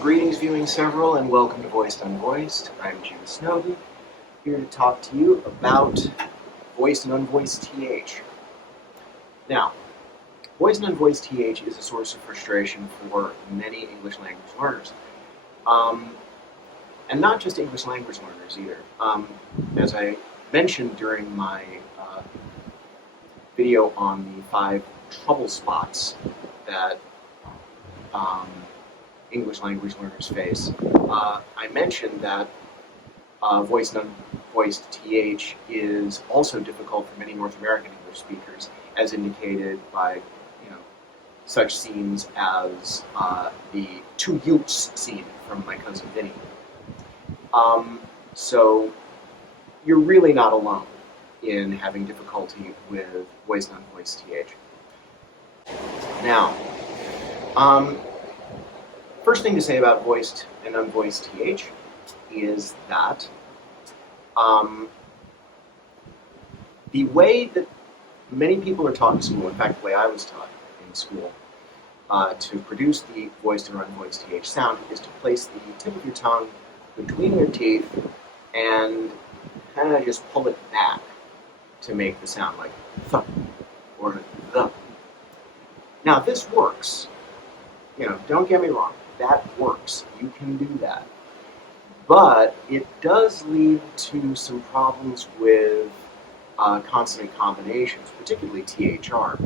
Greetings, viewing several, and welcome to Voiced-Unvoiced. I'm Jim Snowden, here to talk to you about voiced and unvoiced TH. Now, voiced and unvoiced TH is a source of frustration for many English language learners. And not just English language learners either. As I mentioned during my video on the 5 trouble spots that English language learners face, I mentioned that voiced and unvoiced TH is also difficult for many North American English speakers, as indicated by such scenes as the two Utes scene from My Cousin Vinny. So you're really not alone in having difficulty with voiced and unvoiced TH. Now, first thing to say about voiced and unvoiced TH is that the way that many people are taught in school, in fact the way I was taught in school, to produce the voiced or unvoiced TH sound is to place the tip of your tongue between your teeth and kind of just pull it back to make the sound like th or the. Now this works. Don't get me wrong, that works. You can do that. But it does lead to some problems with consonant combinations, particularly THR.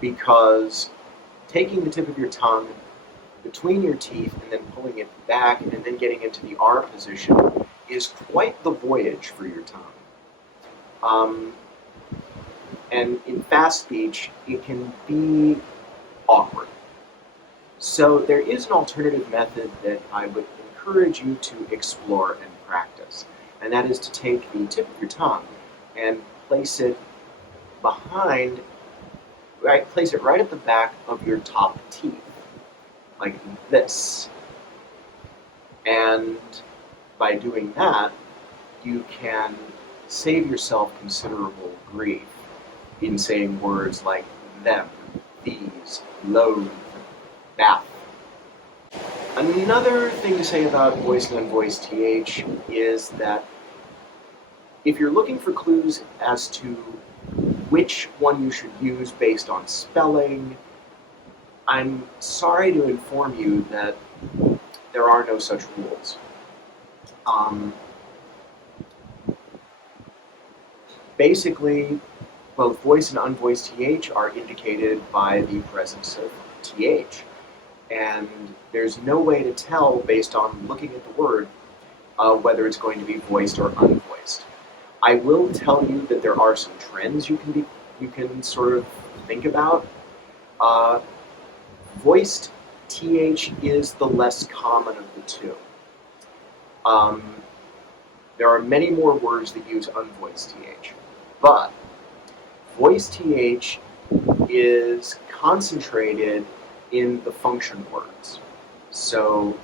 Because taking the tip of your tongue between your teeth and then pulling it back and then getting into the R position is quite the voyage for your tongue. And in fast speech, it can be awkward. So there is an alternative method that I would encourage you to explore and practice, and that is to take the tip of your tongue and place it place it right at the back of your top teeth, like this. And by doing that, you can save yourself considerable grief in saying words like them, these, loathe, bath. Another thing to say about voiced and unvoiced TH is that if you're looking for clues as to which one you should use based on spelling, I'm sorry to inform you that there are no such rules. Basically, both voiced and unvoiced TH are indicated by the presence of TH. And there's no way to tell based on looking at the word whether it's going to be voiced or unvoiced. I will tell you that there are some trends you can sort of think about. Voiced TH is the less common of the two. There are many more words that use unvoiced TH, but voiced TH is concentrated in the function words. So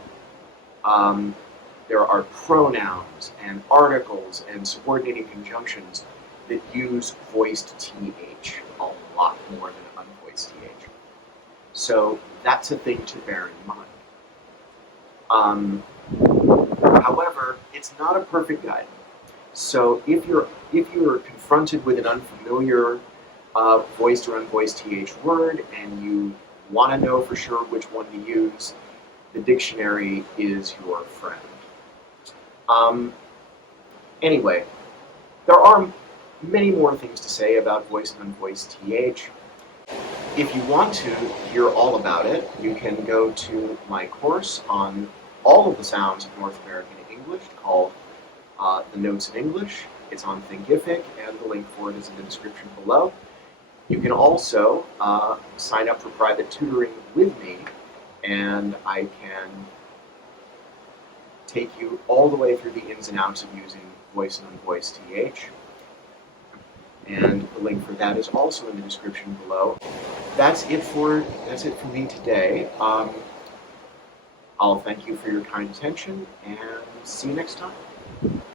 there are pronouns and articles and subordinating conjunctions that use voiced TH a lot more than unvoiced TH. So that's a thing to bear in mind. However, it's not a perfect guide. So if you're confronted with an unfamiliar voiced or unvoiced TH word and you want to know for sure which one to use, the dictionary is your friend. Anyway, there are many more things to say about voiced and unvoiced TH. If you want to hear all about it, you can go to my course on all of the sounds of North American English called The Notes in English. It's on Thinkific, and the link for it is in the description below. You can also sign up for private tutoring with me, and I can take you all the way through the ins and outs of using voiced and unvoiced TH. And the link for that is also in the description below. That's it for me today. I'll thank you for your kind attention and see you next time.